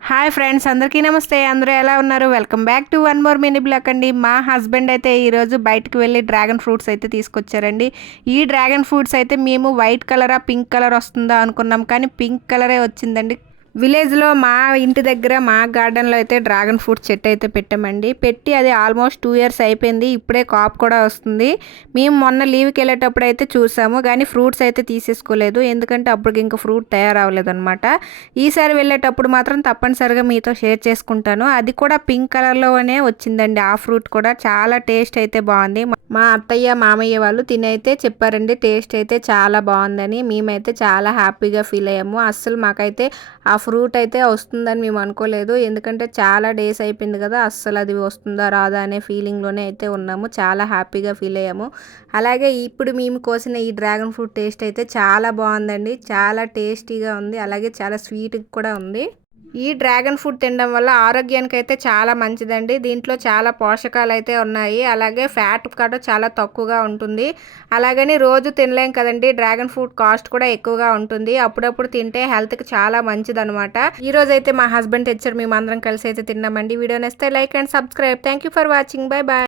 Hi friends, అందరికీ నమస్తే. అందరూ ఎలా ఉన్నారు? Welcome back to one more mini blog అండి. మా హస్బెండ్ అయితే ఈరోజు బయటకు వెళ్ళి డ్రాగన్ ఫ్రూట్స్ అయితే తీసుకొచ్చారండి. ఈ డ్రాగన్ ఫ్రూట్స్ అయితే మేము వైట్ కలరా పింక్ కలర్ వస్తుందా అనుకున్నాం, కానీ పింక్ కలరే వచ్చిందండి. విలేజ్లో మా ఇంటి దగ్గర మా గార్డెన్లో అయితే డ్రాగన్ ఫ్రూట్ చెట్టు అయితే పెట్టామండి. పెట్టి అది ఆల్మోస్ట్ 2 ఇయర్స్ అయిపోయింది. ఇప్పుడే కాప్ కూడా వస్తుంది. మేము మొన్న లీవ్కి వెళ్ళేటప్పుడు అయితే చూసాము, కానీ ఫ్రూట్స్ అయితే తీసేసుకోలేదు, ఎందుకంటే అప్పటికి ఇంకా ఫ్రూట్ తయారవ్వలేదు అనమాట. ఈసారి వెళ్ళేటప్పుడు మాత్రం తప్పనిసరిగా మీతో షేర్ చేసుకుంటాను. అది కూడా పింక్ కలర్లోనే వచ్చిందండి. ఆ ఫ్రూట్ కూడా చాలా టేస్ట్ అయితే బాగుంది. మా అత్తయ్య మామయ్య వాళ్ళు తినైతే చెప్పారండి, టేస్ట్ అయితే చాలా బాగుందని. మేమైతే చాలా హ్యాపీగా ఫీల్ అయ్యాము. అస్సలు మాకైతే ఆ ఫ్రూట్ అయితే వస్తుందని మేము అనుకోలేదు, ఎందుకంటే చాలా డేస్ అయిపోయింది కదా. అస్సలు అది వస్తుందా రాదా అనే ఫీలింగ్లోనే అయితే ఉన్నాము. చాలా హ్యాపీగా ఫీల్ అయ్యాము. అలాగే ఇప్పుడు మేము కోసిన ఈ డ్రాగన్ ఫ్రూట్ టేస్ట్ అయితే చాలా బాగుందండి. చాలా టేస్టీగా ఉంది, అలాగే చాలా స్వీట్ కూడా ఉంది. ఈ డ్రాగన్ ఫ్రూట్ తినడం వల్ల ఆరోగ్యానికి అయితే చాలా మంచిదండి. దీంట్లో చాలా పోషకాలు అయితే ఉన్నాయి, అలాగే ఫ్యాట్ కూడా చాలా తక్కువగా ఉంటుంది. అలాగని రోజు తినలేం కదండి, డ్రాగన్ ఫ్రూట్ కాస్ట్ కూడా ఎక్కువగా ఉంటుంది. అప్పుడప్పుడు తింటే హెల్త్కి చాలా మంచిదనమాట. ఈ రోజు అయితే మా హస్బెండ్ తెచ్చారు, మేము అందరం కలిసి అయితే తిన్నామండి. వీడియో నచ్చితే like and subscribe. Thank you for watching. Bye bye.